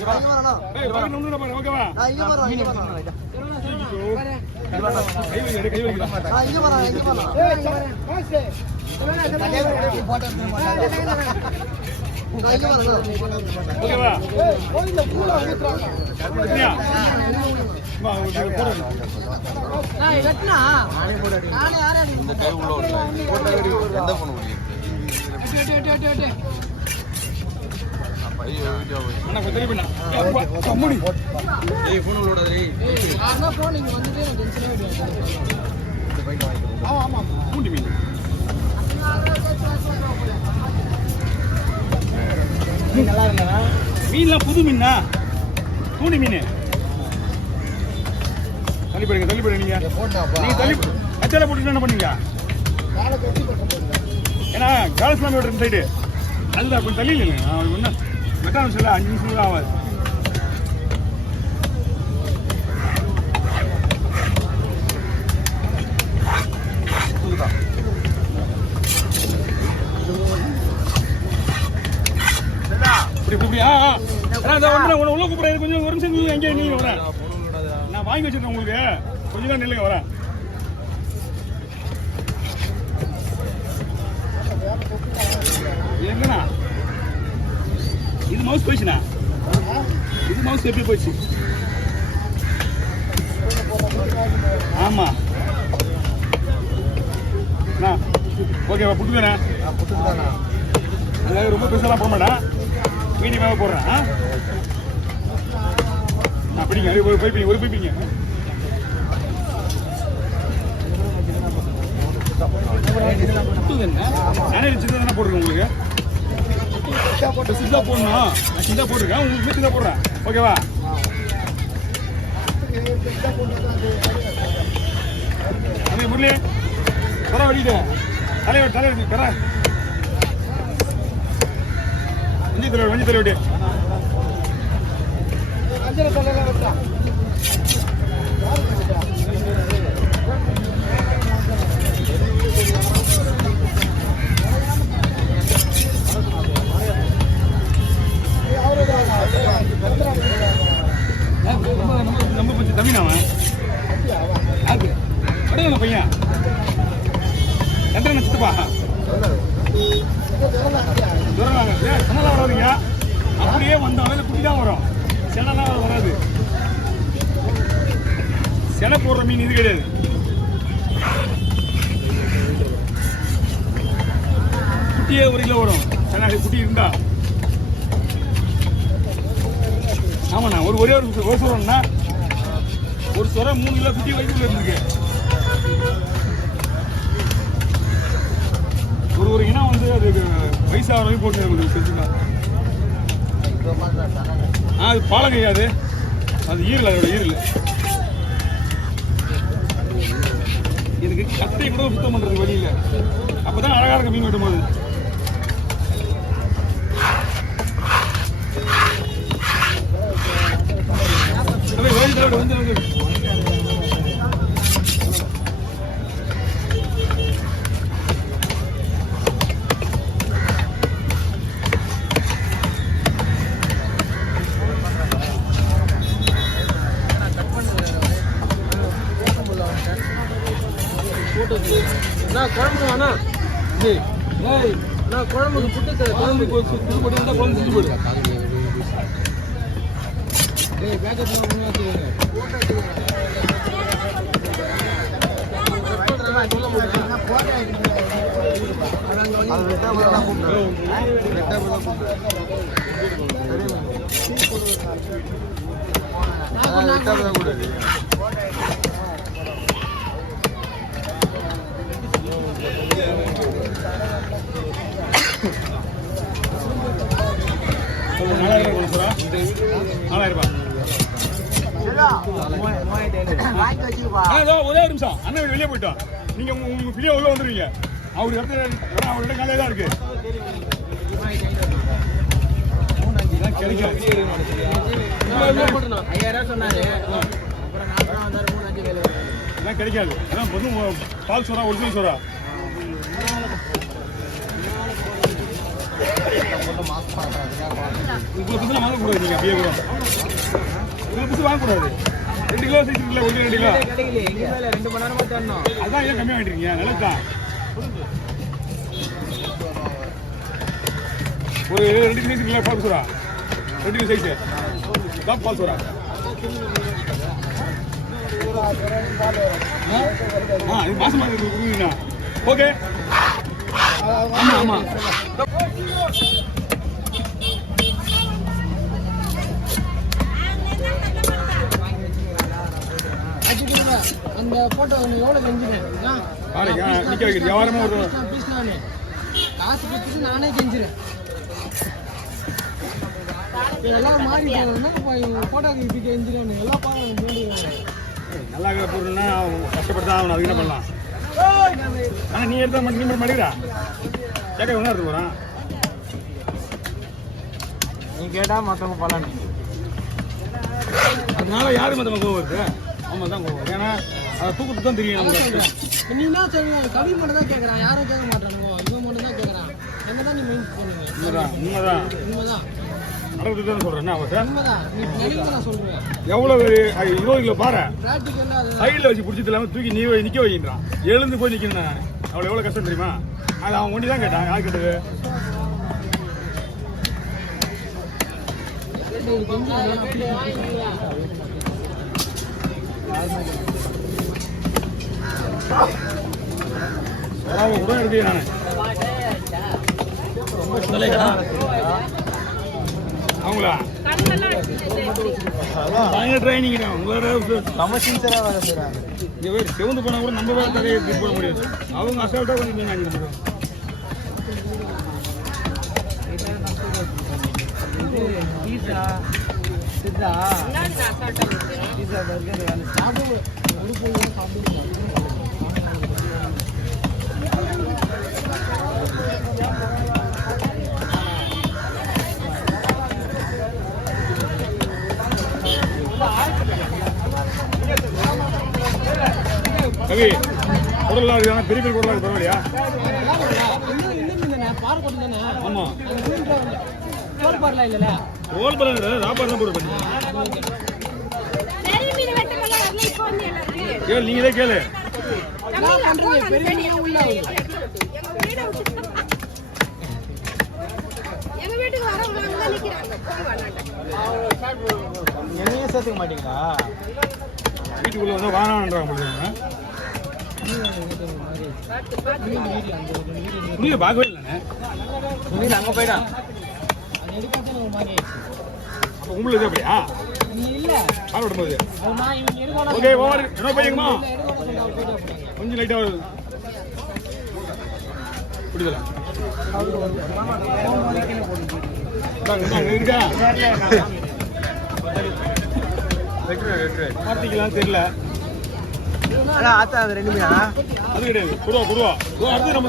ஓகேவா? மீன்லாம் புது மீனா? தூணி மீன் தள்ளி போடுங்க, தள்ளி போடுங்க. நீங்க தள்ளி கச்சால போட்டு என்ன பண்ணீங்க? ஏன்னா காலஸ்லாம் போட்டு சைடு அதுதான் கொஞ்சம் தள்ளி இல்லைங்க. அவனுக்கு ஒன்றும் மெட்டான சொல்ல 5 நிமிஷம் தான் ஆகாது. உள்ள கூப்பிடுறது கொஞ்சம் ஒரு நிமிஷம் எங்கே நீங்க வரேன். நான் வாங்கி வச்சிருக்கேன் உங்களுக்கு. கொஞ்சம் தான் நில்லுங்க வரேன். எங்கண்ணா இது மவுஸ் போயிடுச்சுண்ணா? இது மவுஸ் எப்படி போயிடுச்சு? ஆமா ஓகேவா? புட்டுதானே? அதாவது ரொம்ப பெருசாலாம் போட மாட்டேன், மீடியமாக போடுறேன். அப்படிங்க ஒரு பைப்பிங்க சின்னதானே போட்டிருக்கேன் உங்களுக்கு. சின்னதாக போடணும், நான் சின்னதாக போட்டிருக்கேன், உங்களுக்கு சின்னதாக போடுறேன். ஓகேவா? அதே முரளி வர வழியிட்டு தலைவர் தர வஞ்சி தலைவடி நம்ம கொஞ்சம் தமிழாவன் அடையாள பையன் எந்த சித்தப்பா துரவாங்க சென்னலாம் வராதுங்க. அப்படியே வந்தாலும் குட்டி தான் வரும், சென்னலாம் வராது. செனை போடுற மீன் இது கிடையாது. குட்டியே 1 கிலோ வரும் சென்னா குட்டி இருந்தா. ஆமாண்ணா ஒரே ஒரு சொரம்னா ஒரு சொரம் 3 கிலோ குட்டி வயிற்றுல இருந்துருக்கு. ஒரு இனம் வந்து அது வயசாக வரைக்கும் போட்டு உங்களுக்கு செஞ்சுக்கா. அது பாலகையாது, அது ஈரல், அதோட ஈரல். இதுக்கு கட்டை கூட சுத்தம் பண்றது வழி இல்லை. அப்பதான் அழகா இருக்க மீன் வெட்டும் போது. வந்து குழம்பு வேணா குழம்புக்கு புட்டு குழம்புக்கு சுட்டு போட்டு குழம்பு சுட்டு போடு. ஒரே நிமிஷம் அண்ணன் வெளியே போயிட்டோம். நீங்க உங்க பிரியா உள்ள வந்துருவீங்க. அவரு இடத்துல அவர்கிட்ட காலையில தான் இருக்கு. கிடைக்காது. பால் சோறா ஒரிஜினல் சோறா இவ்வளோ புதுல வாங்கக்கூடாது நீங்கள் அப்படியே கூட இவ்வளோ புதுசு வாங்கக்கூடாது 2 கிலோ சைஸ் இருக்குல்ல 1 2 கிலோ 2 மணி நேரம் தரணும். அதான் ஏன் கம்மியாக வாங்கிட்டீங்க நல்லதுதான் ஒரு 2 சைஸ் இருக்குல்ல பால் சூறா 2 கிலோ சைஸு தான் பால் சூறா இது மாசமா இருக்குங்கண்ணா ஓகே ஆமாம் ஆமாம் அந்த போட்டோ எவ்வளோ கெஞ்சினேன் நிற்க வைக்கிறது வியாபாரமாக ஒரு பீஸ் நான் காசு கொடுத்துட்டு நானே கெஞ்சிறேன். எல்லாம் மாறி போட்டோக்கு இப்படி கெஞ்சிறேன் எல்லாம் பார்க்கலாம். நல்லா இருக்கிற பொருள்னா கஷ்டப்பட்டு தான் ஆகணும். அதுக்கு என்ன பண்ணலாம்? ஆனால் நீ எடுத்தா மட்டும் நீ மட்டும் மாட்டேங்கிறா கேட்க ஒன்றா எடுத்து போகிறான். நீ கேட்டால் மற்றவங்க போகலாம். அதனால யாரு மற்றவங்க கோவம் இருக்கு? ஆமாம் தான் கோவம். ஏன்னா அதை தூக்கிட்டு தான் தெரியும் நமக்கு. நீ என்ன சொல்லுங்க? கவி மட்டும் தான் கேட்குறான், யாரும் கேட்க மாட்டானுங்க. இவன் மட்டும் தான் கேட்குறான். என்ன தான் நீ மெயின் பண்ணுங்க? உண்மைதான் உண்மைதான் உண்மைதான் நடந்துட்டு தான் சொல்கிறேன். அவன் உண்மைதான். நீ நினைக்க நான் சொல்லுவேன். எவ்வளோ 20 கிலோ பாரு ப்ராக்டிக்கலாக அது சைடில் வச்சு பிடிச்சது இல்லாமல் தூக்கி நீ நிற்க வைக்கின்றான். எழுந்து போய் நிற்கணும். நான் அவ்வளோ எவ்வளோ கஷ்டம் தெரியுமா? அது அவன் ஒண்டி தான் கேட்டான். யார் கேட்டது? கூட எடுத்து நான் அவங்களா பயங்கர ட்ரைனிங் உங்களோட இந்த பேர் சிவந்து போனால் கூட நம்ம வேறு தலையை போட முடியாது. அவங்க அசால்ட்டாக கொஞ்சம் வாங்கிட்டு கவி குடலாம் இருக்குதானே? பெரிய பெரிய குடலாம் இருக்கு பரவாயில்லையா? ஆமாம் ஓல் பலம் இல்லை ராப்பாடு தான் போட்டு பண்ணி கேளு. நீங்களே கேளு. என்னையே சேர்த்துக்க மாட்டீங்களா? வீட்டுக்குள்ள வந்து வானான்றாங்க. புரிய பார்க்கவே இல்லைண்ணே. அங்கே போயிட்டான். அப்போ உங்களுக்கு அப்படியா? இல்லை ஆள் விடும்போது ஓகே ஓவர் என்ன பையங்கம்மா கொஞ்சம் லைட்டாக பிடிக்கலாம் இருக்கா பார்த்திக்கலாம் தெரியல. ஆத்தா அது 2 மீனா? அது கிடையாது. குடுவா அடுத்து நம்ம